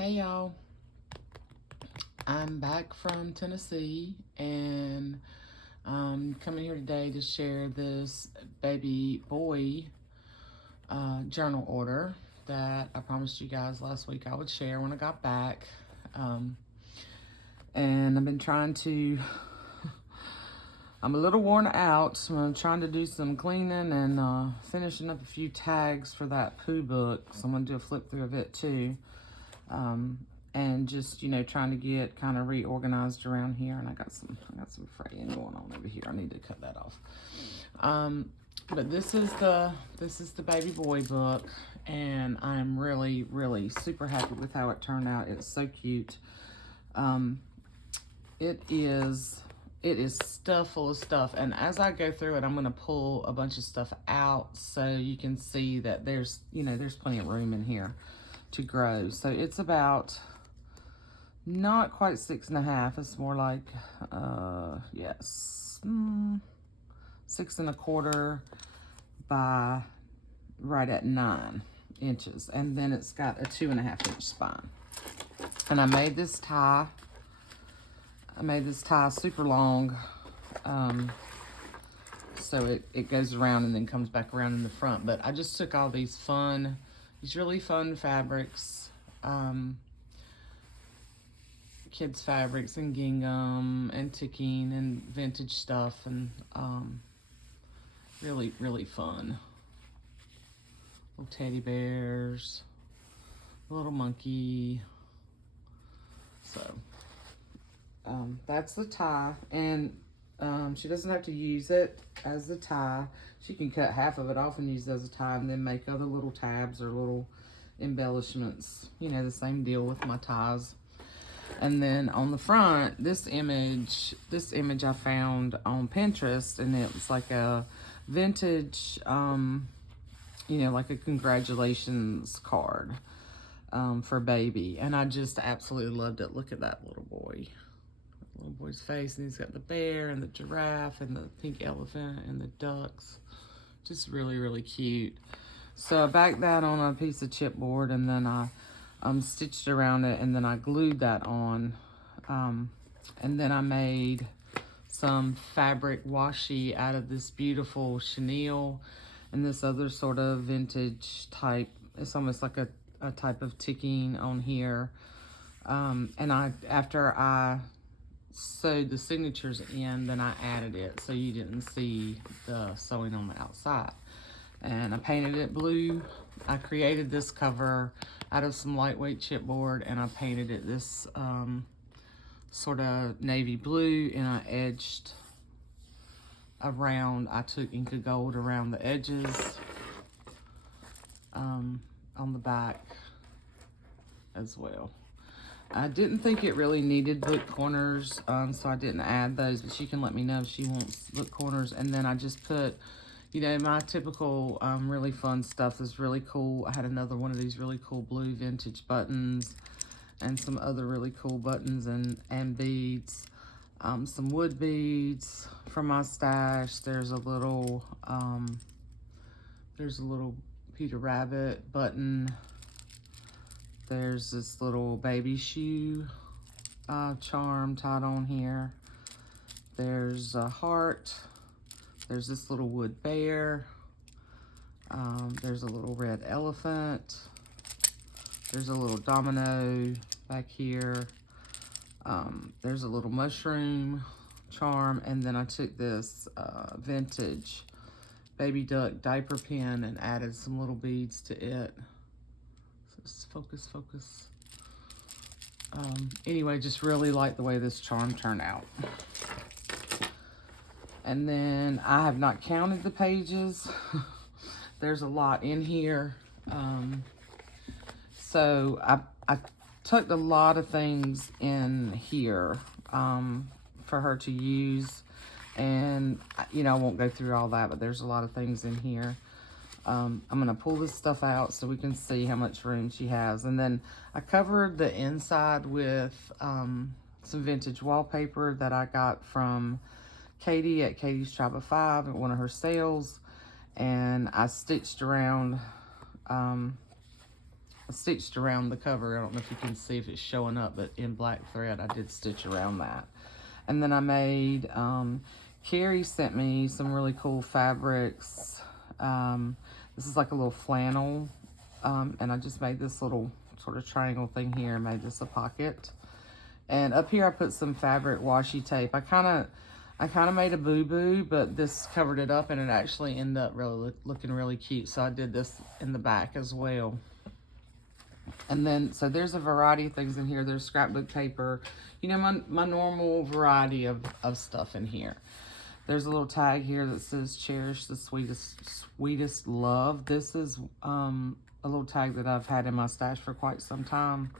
Hey y'all, I'm back from Tennessee and I'm coming here today to share this baby boy journal order that I promised you guys last week I would share when I got back. And I've been trying to, I'm a little worn out, so I'm trying to do some cleaning and finishing up a few tags for that poo book. So I'm going to do a flip through of it too. And just, trying to get kind of reorganized around here. And I got some fraying going on over here. I need to cut that off. But this is the baby boy book, and I'm really, really super happy with how it turned out. It's so cute. It is stuff full of stuff, and as I go through it, I'm going to pull a bunch of stuff out so you can see that there's plenty of room in here to grow. So it's about not quite 6.5. It's more like, yes, 6.25 by right at 9 inches. And then it's got a 2.5-inch spine. And I made this tie. Super long. So it goes around and then comes back around in the front. But I just took all these really fun fabrics, kids fabrics and gingham and ticking and vintage stuff, and really, really fun. Little teddy bears, a little monkey. So that's the tie, and she doesn't have to use it as a tie. She can cut half of it off and use it as a tie, and then make other little tabs or little embellishments. The same deal with my ties. And then on the front, this image I found on Pinterest, and it was like a vintage, like a congratulations card for baby. And I just absolutely loved it. Look at that little boy. Little boy's face, and he's got the bear and the giraffe and the pink elephant and the ducks. Just really, really cute. So I backed that on a piece of chipboard, and then I stitched around it, and then I glued that on. And then I made some fabric washi out of this beautiful chenille and this other sort of vintage type. It's almost like a type of ticking on here. And after I sewed the signatures in, then I added it so you didn't see the sewing on the outside. And I painted it blue. I created this cover out of some lightweight chipboard, and I painted it this sort of navy blue, and I edged around. I took Inca Gold around the edges on the back as well. I didn't think it really needed book corners, so I didn't add those, but she can let me know if she wants book corners. And then I just put, my typical really fun stuff that's really cool. I had another one of these really cool blue vintage buttons and some other really cool buttons and beads. Some wood beads from my stash. There's a little Peter Rabbit button. There's this little baby shoe charm tied on here. There's a heart. There's this little wood bear. There's a little red elephant. There's a little domino back here. There's a little mushroom charm. And then I took this vintage baby duck diaper pin and added some little beads to it. So focus. Anyway, just really like the way this charm turned out. And then I have not counted the pages. There's a lot in here. So I tucked a lot of things in here for her to use. And, I won't go through all that, but there's a lot of things in here. I'm going to pull this stuff out so we can see how much room she has. And then I covered the inside with some vintage wallpaper that I got from Katie at Katie's Tribe of Five at one of her sales. And I stitched around I stitched around the cover. I don't know if you can see if it's showing up, but in black thread, I did stitch around that. And then I made, Carrie sent me some really cool fabrics. This is like a little flannel, and I just made this little sort of triangle thing here and made this a pocket. And up here I put some fabric washi tape. I kind of made a boo-boo, but this covered it up and it actually ended up really looking really cute. So I did this in the back as well. And then, so there's a variety of things in here. There's scrapbook paper, you know, my normal variety of stuff in here. There's a little tag here that says cherish the sweetest love. This is a little tag that I've had in my stash for quite some time.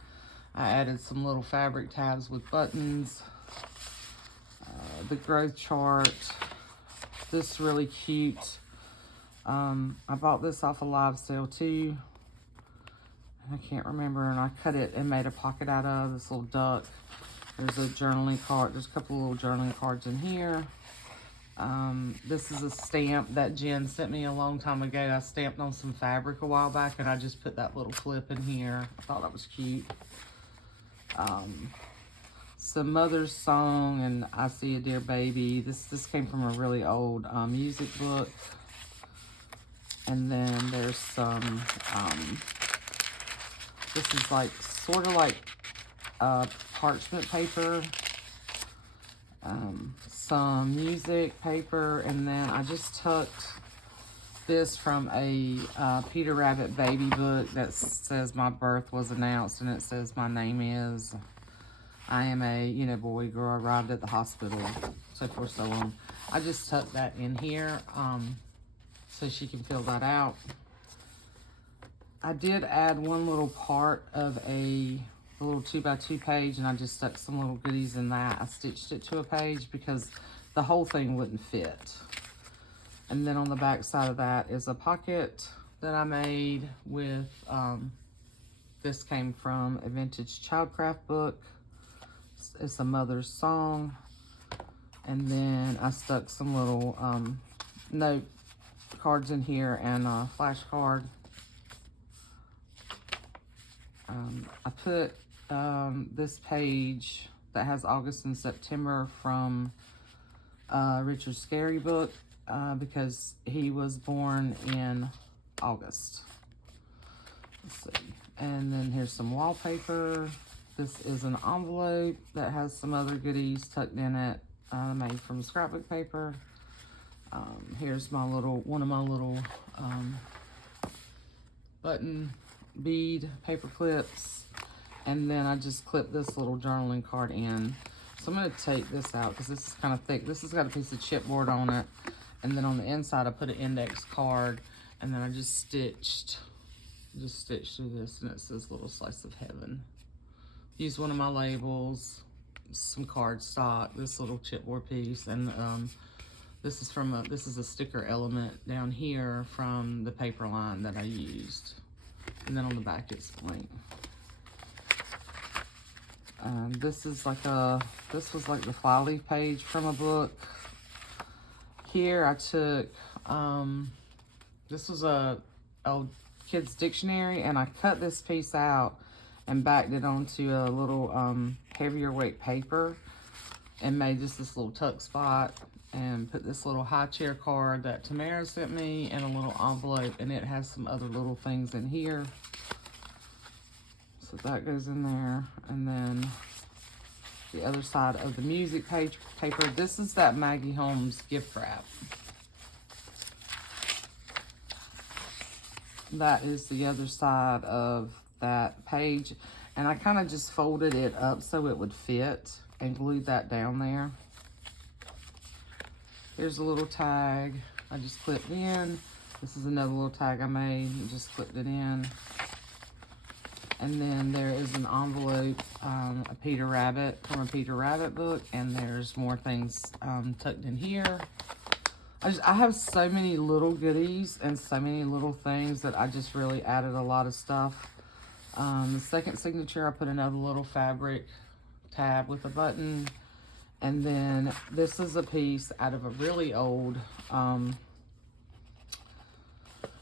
I added some little fabric tabs with buttons. The growth chart. This really cute. I bought this off a live sale too. I can't remember, and I cut it and made a pocket out of this little duck. There's a journaling card. There's a couple of little journaling cards in here. This is a stamp that Jen sent me a long time ago. I stamped on some fabric a while back, and I just put that little flip in here. I thought that was cute. Some Mother's Song and I See a Dear Baby. This came from a really old music book. And then there's some, this is like, sort of like parchment paper. Some music paper, and then I just tucked this from a Peter Rabbit baby book that says my birth was announced, and it says my name is, I am a, you know, boy, girl, arrived at the hospital, so forth, so on. I just tucked that in here so she can fill that out. I did add one little part of a little 2x2 page, and I just stuck some little goodies in that. I stitched it to a page because the whole thing wouldn't fit. And then on the back side of that is a pocket that I made with, this came from a vintage Childcraft book. It's a Mother's Song. And then I stuck some little note cards in here and a flashcard. I put this page that has August and September from Richard Scarry book because he was born in August. Let's see. And then here's some wallpaper. This is an envelope that has some other goodies tucked in it, made from scrapbook paper. Here's my little, one of my little button bead paper clips. And then I just clipped this little journaling card in. So I'm going to take this out because this is kind of thick. This has got a piece of chipboard on it. And then on the inside, I put an index card. And then I just stitched through this, and it says Little Slice of Heaven. Use one of my labels, some cardstock, this little chipboard piece, and this is a sticker element down here from the paper line that I used. And then on the back it's blank. This was like the flyleaf page from a book. Here I took, this was a old kid's dictionary, and I cut this piece out and backed it onto a little heavier weight paper and made just this little tuck spot, and put this little high chair card that Tamara sent me in a little envelope, and it has some other little things in here. So that goes in there. And then the other side of the music page paper, this is that Maggie Holmes gift wrap. That is the other side of that page. And I kind of just folded it up so it would fit and glued that down there. Here's a little tag I just clipped in. This is another little tag I made and just clipped it in. And then there is an envelope, a Peter Rabbit, from a Peter Rabbit book, and there's more things tucked in here. I have so many little goodies and so many little things that I just really added a lot of stuff. The second signature, I put another little fabric tab with a button. And then this is a piece out of a really old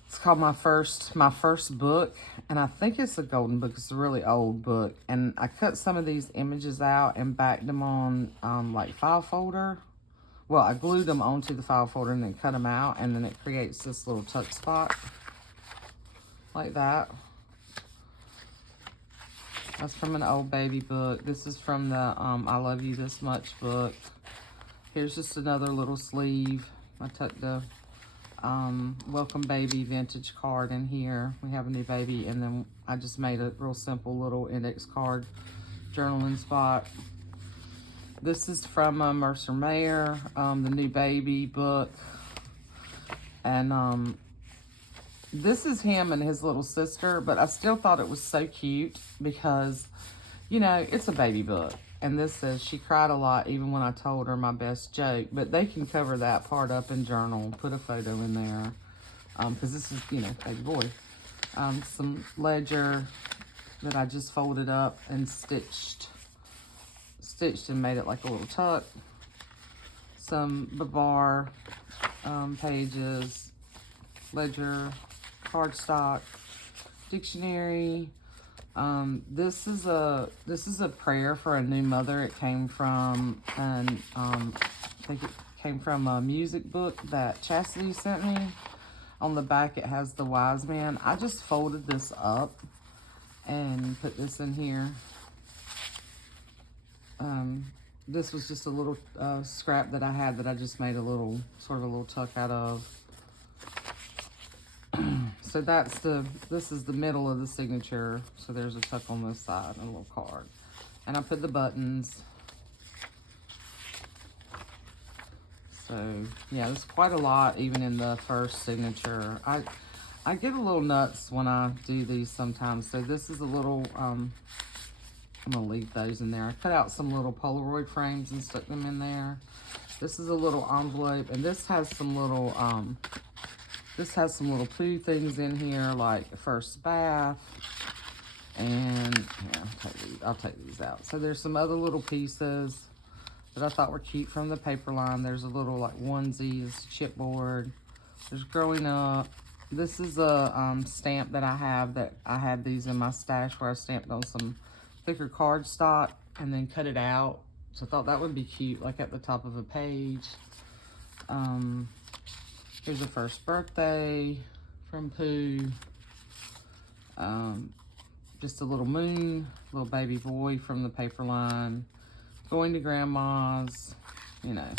It's called my first book, and I think it's a golden book. It's a really old book, and I cut some of these images out and backed them on like file folder. Well, I glued them onto the file folder and then cut them out, and then it creates this little tuck spot like that. That's from an old baby book. This is from the I Love You This Much book. Here's just another little sleeve. I tucked the welcome baby vintage card in here. We have a new baby, and then I just made a real simple little index card journaling spot. This is from Mercer Mayer, the new baby book. And this is him and his little sister, but I still thought it was so cute because, you know, it's a baby book. And this says she cried a lot even when I told her my best joke. But they can cover that part up in journal, put a photo in there. Because this is, you know, baby boy. Some ledger that I just folded up and stitched and made it like a little tuck. Some Babar pages, ledger, cardstock, dictionary. This is a prayer for a new mother. It came from I think it came from a music book that Chastity sent me. On the back it has the wise man. I just folded this up and put this in here. This was just a little scrap that I had that I just made a little, sort of a little tuck out of. So this is the middle of the signature. So there's a tuck on this side and a little card. And I put the buttons. So yeah, there's quite a lot even in the first signature. I get a little nuts when I do these sometimes. So this is a little, I'm gonna leave those in there. I cut out some little Polaroid frames and stuck them in there. This is a little envelope, and this has some little poo things in here, like the first bath. And yeah, I'll take these out. So there's some other little pieces that I thought were cute from the paper line. There's a little like onesie, this chipboard. There's growing up. This is a stamp that I have that I had these in my stash where I stamped on some thicker cardstock and then cut it out. So I thought that would be cute, like at the top of a page. Here's a first birthday from Pooh. Just a little moon, little baby boy from the paper line. Going to grandma's, you know,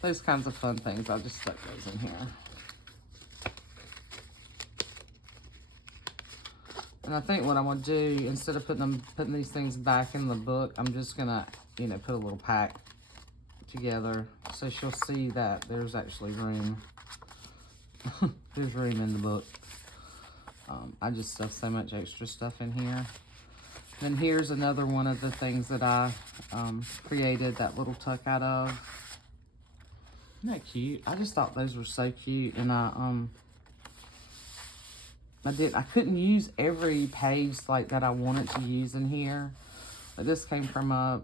those kinds of fun things. I just stuck those in here. And I think what I'm gonna do, instead of putting these things back in the book, I'm just gonna, you know, put a little pack together so she'll see that there's actually room. There's room in the book. I just stuffed so much extra stuff in here. Then here's another one of the things that I created that little tuck out of. Isn't that cute? I just thought those were so cute, and I couldn't use every page like that I wanted to use in here. But this came from a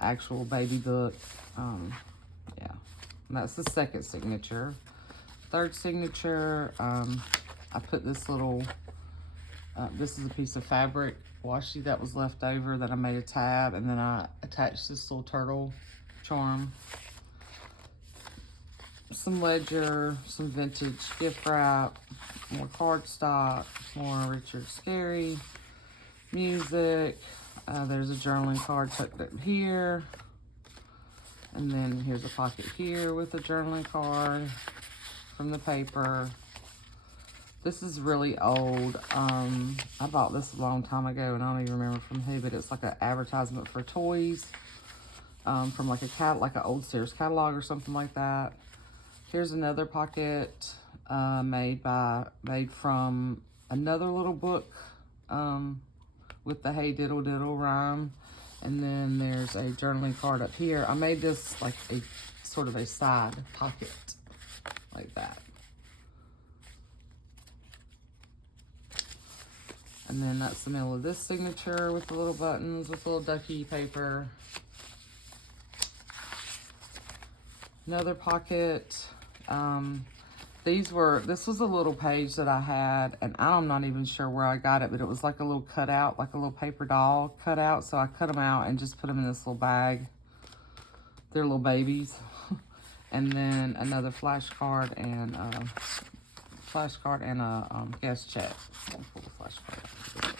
actual baby book. Yeah, and that's the second signature. Third signature, I put this little, this is a piece of fabric washi that was left over that I made a tab, and then I attached this little turtle charm. Some ledger, some vintage gift wrap, more cardstock, more Richard Scarry, music. There's a journaling card tucked up here. And then here's a pocket here with a journaling card from the paper. This is really old. I bought this a long time ago, and I don't even remember from who, but it's like an advertisement for toys from like an old Sears catalog or something like that. Here's another pocket made from another little book with the Hey Diddle Diddle rhyme. And then there's a journaling card up here. I made this like a sort of a side pocket like that. And then that's the middle of this signature with the little buttons with little ducky paper. Another pocket. This was a little page that I had, and I'm not even sure where I got it, but it was like a little cutout, like a little paper doll cutout. So I cut them out and just put them in this little bag. They're little babies. And then another flashcard and a guest check. I'll pull the flashcard out.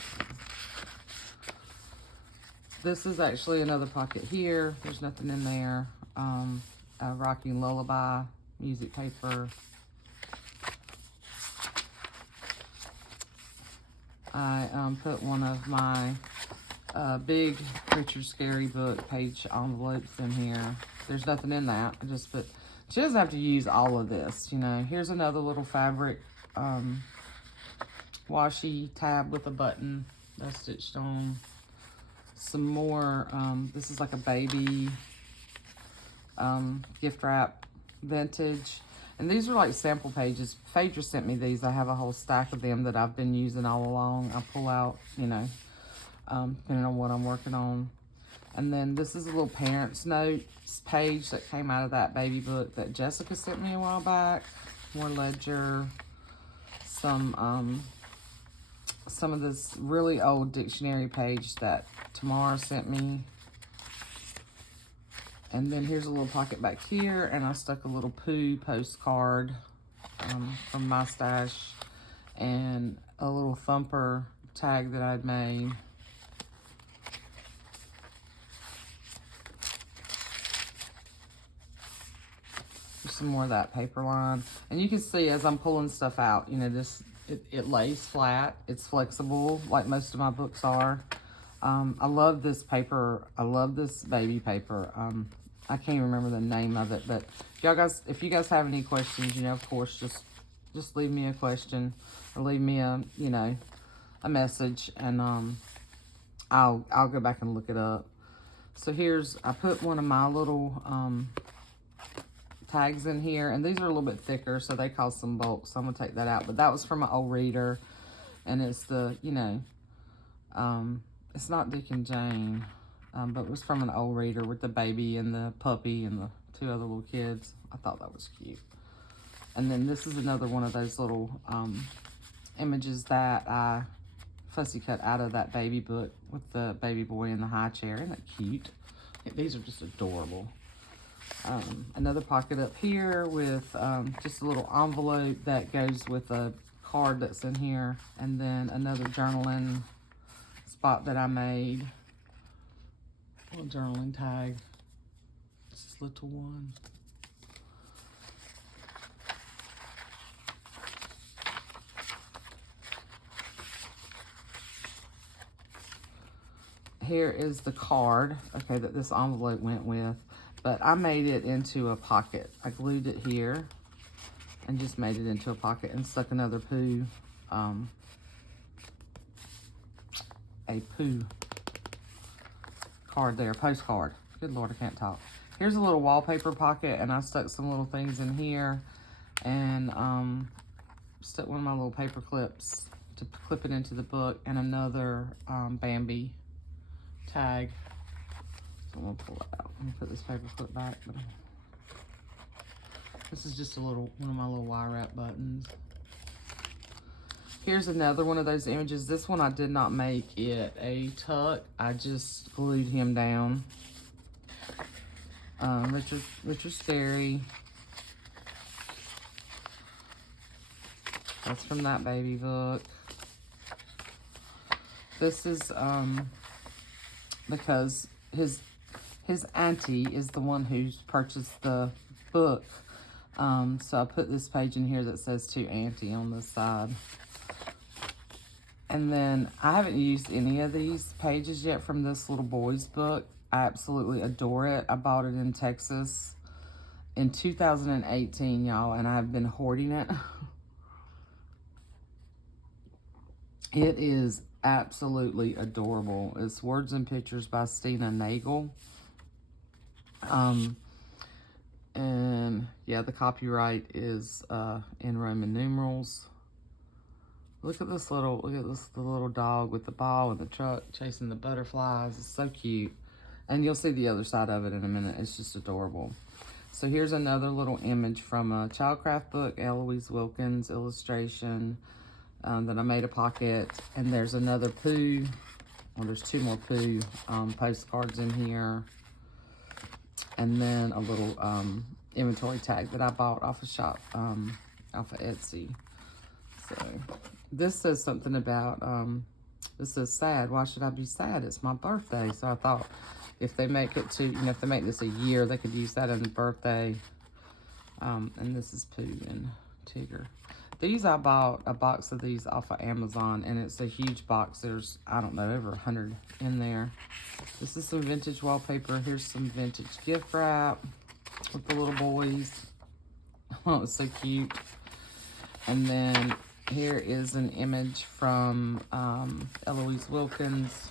This is actually another pocket here. There's nothing in there. A Rocking Lullaby music paper. I put one of my big Richard Scarry book page envelopes in here. There's nothing in that. I just put, she doesn't have to use all of this, you know. Here's another little fabric washi tab with a button that's stitched on. Some more, this is like a baby gift wrap vintage. And these are like sample pages. Phaedra sent me these. I have a whole stack of them that I've been using all along. I pull out, you know, depending on what I'm working on. And then this is a little parents notes page that came out of that baby book that Jessica sent me a while back. More ledger. Some of this really old dictionary page that Tamara sent me. And then here's a little pocket back here, and I stuck a little Pooh postcard from my stash, and a little Thumper tag that I'd made. There's some more of that paper line. And you can see as I'm pulling stuff out, you know, it lays flat. It's flexible, like most of my books are. I love this paper. I love this baby paper. I can't remember the name of it, but if you guys have any questions, you know, of course, just leave me a question or leave me a message, and I'll go back and look it up. So I put one of my little tags in here, and these are a little bit thicker, so they cause some bulk, so I'm gonna take that out. But that was from an old reader, and it's the, you know, it's not Dick and Jane. But it was from an old reader with the baby and the puppy and the two other little kids. I thought that was cute. And then this is another one of those little images that I fussy cut out of that baby book with the baby boy in the high chair. Isn't that cute? These are just adorable. Another pocket up here with just a little envelope that goes with a card that's in here. And then another journaling spot that I made. Little journaling tag. This little one. Here is the card, okay, that this envelope went with, but I made it into a pocket. I glued it here and just made it into a pocket and stuck another Pooh, a Pooh card there, postcard. Good Lord, I can't talk. Here's a little wallpaper pocket, and I stuck some little things in here, and stuck one of my little paper clips to clip it into the book, and another Bambi tag. So I'm gonna pull it out. I'm gonna put this paper clip back. But this is just one of my little wire wrap buttons. Here's another one of those images. This one I did not make it a tuck. I just glued him down. Richard Scarry. That's from that baby book. This is because his auntie is the one who's purchased the book. So I put this page in here that says to Auntie on this side. And then I haven't used any of these pages yet from this little boy's book. I absolutely adore it. I bought it in Texas in 2018, y'all, and I've been hoarding it. It is absolutely adorable. It's Words and Pictures by Stina Nagel. And yeah, the copyright is in Roman numerals. Look at the little dog with the ball and the truck chasing the butterflies. It's so cute. And you'll see the other side of it in a minute. It's just adorable. So here's another little image from a Childcraft book, Eloise Wilkins illustration, that I made a pocket. And there's another Pooh, well, there's 2 more Pooh postcards in here. And then a little inventory tag that I bought off of off of Etsy. So this says something about, this says sad. Why should I be sad? It's my birthday. So I thought if they make it to, if they make this a year, they could use that in the birthday. And this is Pooh and Tigger. These, I bought a box of these off of Amazon, and it's a huge box. There's, I don't know, over 100 in there. This is some vintage wallpaper. Here's some vintage gift wrap with the little boys. Oh, it's so cute. And then here is an image from Eloise Wilkins'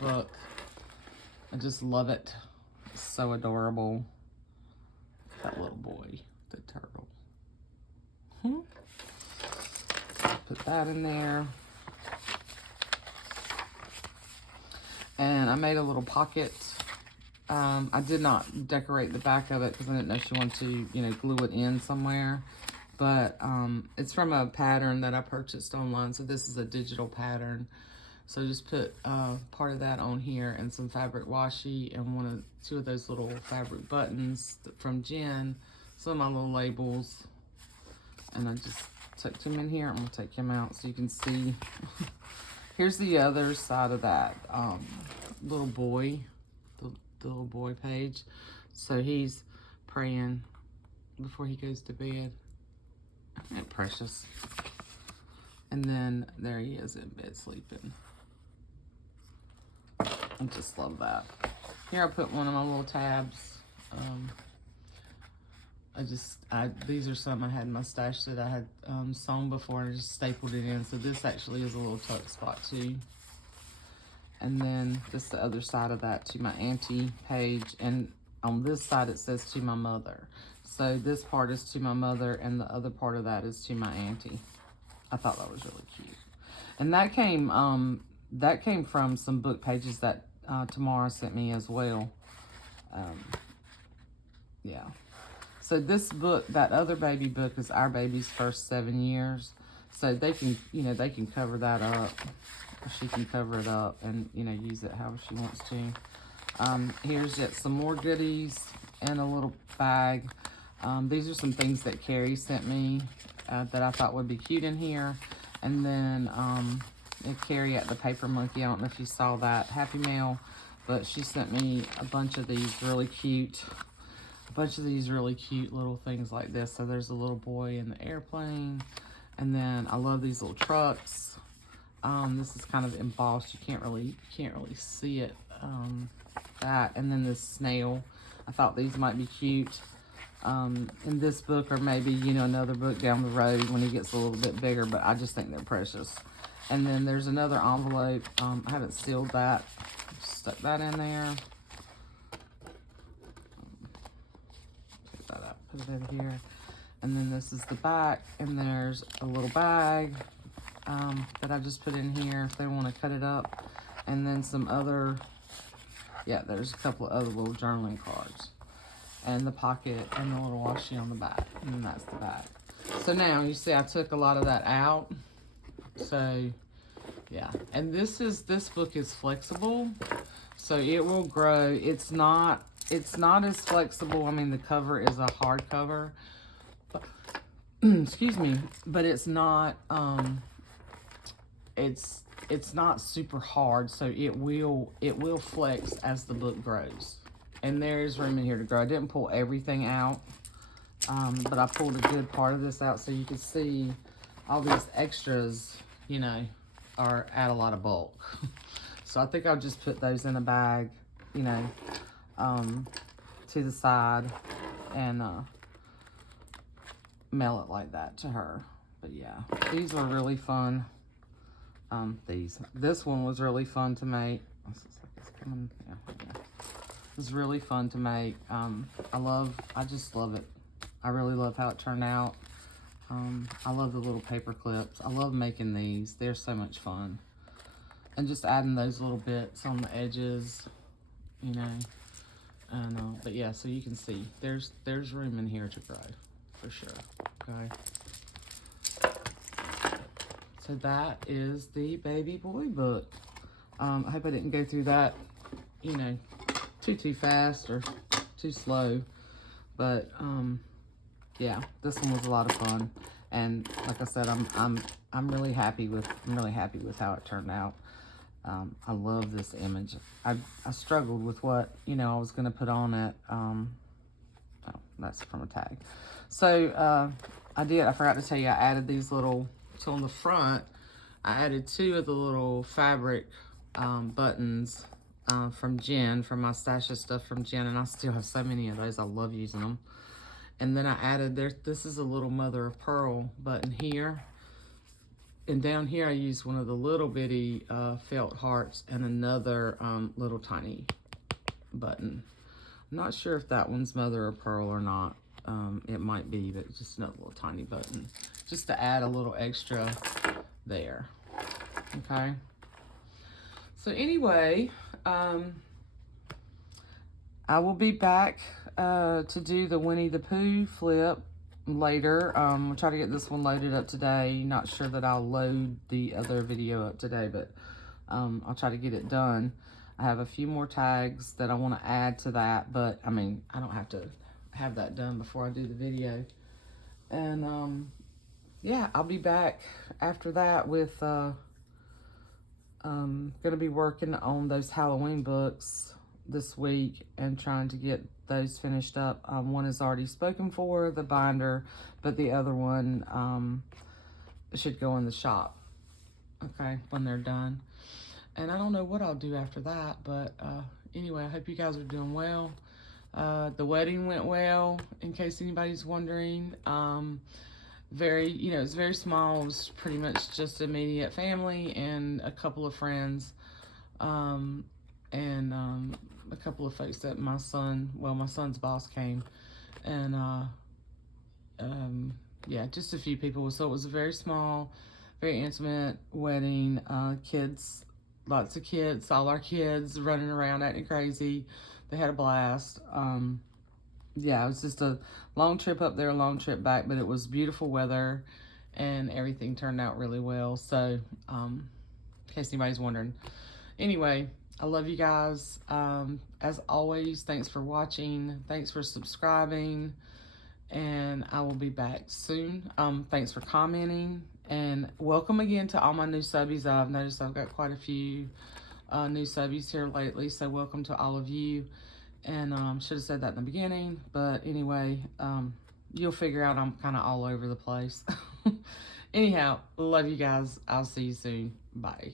book. I just love it. It's so adorable. That little boy, the turtle. Put that in there. And I made a little pocket. I did not decorate the back of it because I didn't know she wanted to, glue it in somewhere. But it's from a pattern that I purchased online. So this is a digital pattern. So just put part of that on here and some fabric washi and 2 of those little fabric buttons from Jen. Some of my little labels. And I just tucked him in here. I'm gonna take him out so you can see. Here's the other side of that little boy, the little boy page. So he's praying before he goes to bed. Isn't that precious? And then there he is in bed sleeping. I just love that. Here I put one of my little tabs. These are some I had in my stash that I had sewn before, and I just stapled it in. So this actually is a little tuck spot too. And then this the other side of that to my auntie page. And on this side it says to my mother. So this part is to my mother and the other part of that is to my auntie. I thought that was really cute. And that came from some book pages that Tamara sent me as well. Yeah. So this book, that other baby book, is Our Baby's First 7 Years. So they can, they can cover that up. Or she can cover it up and, use it however she wants to. Here's yet some more goodies in a little bag. These are some things that Carrie sent me that I thought would be cute in here. And then Carrie at the Paper Monkey, I don't know if you saw that Happy Mail, but she sent me a bunch of these really cute little things like this. So there's a little boy in the airplane, and then I love these little trucks. This is kind of embossed. You can't really see it. That, and then this snail. I thought these might be cute in this book, or maybe another book down the road when he gets a little bit bigger. But I just think they're precious. And then there's another envelope. I haven't sealed that. Stuck that in there. Put it over here. And then this is the back, and there's a little bag that I just put in here if they want to cut it up. And then some other, there's a couple of other little journaling cards. And the pocket and the little washi on the back. And then that's the back. So now you see I took a lot of that out. So yeah, and this book is flexible, so it will grow. It's not as flexible. I mean, the cover is a hard cover, but, excuse me, but it's not it's not super hard, so it will flex as the book grows. And there is room in here to grow. I didn't pull everything out, but I pulled a good part of this out so you can see all these extras, are at a lot of bulk. So I think I'll just put those in a bag, to the side and mail it like that to her. But yeah, these are really fun. This one was really fun to make. It was really fun to make. I just love it. I really love how it turned out. I love the little paper clips. I love making these. They're so much fun. And just adding those little bits on the edges, And but yeah, so you can see there's room in here to grow for sure. Okay. So that is the baby boy book. I hope I didn't go through that, you know, too fast or too slow. But yeah, this one was a lot of fun. And like I said, I'm really happy with how it turned out. I love this image. I struggled with what, you know, I was going to put on it. Oh, that's from a tag. So I forgot to tell you, I added these little, so on the front, I added 2 of the little fabric buttons from Jen, from my stash of stuff from Jen, and I still have so many of those. I love using them. And then I added, this is a little mother of pearl button here. And down here I used one of the little bitty felt hearts and another little tiny button. I'm not sure if that one's mother of pearl or not. It might be, but just another little tiny button. Just to add a little extra there. Okay. So anyway, I will be back to do the Winnie the Pooh flip later. We'll try to get this one loaded up today. Not sure that I'll load the other video up today, but I'll try to get it done. I have a few more tags that I want to add to that, but I mean, I don't have to have that done before I do the video. And yeah, I'll be back after that with gonna be working on those Halloween books this week and trying to get those finished up. One is already spoken for, the binder, but the other one should go in the shop, okay, when they're done. And I don't know what I'll do after that, but anyway, I hope you guys are doing well. The wedding went well, in case anybody's wondering. Very, you know, it's very small. It was pretty much just immediate family and a couple of friends, and a couple of folks that my son's boss came, and yeah, just a few people. So it was a very small, very intimate wedding. Kids, lots of kids, all our kids running around acting crazy. They had a blast. Yeah, it was just a long trip up there, a long trip back, but it was beautiful weather and everything turned out really well. So, in case anybody's wondering. Anyway, I love you guys. As always, thanks for watching. Thanks for subscribing. And I will be back soon. Thanks for commenting. And welcome again to all my new subbies. I've noticed I've got quite a few new subbies here lately. So welcome to all of you. And should have said that in the beginning, but anyway, you'll figure out I'm kind of all over the place. Anyhow, love you guys. I'll see you soon. Bye.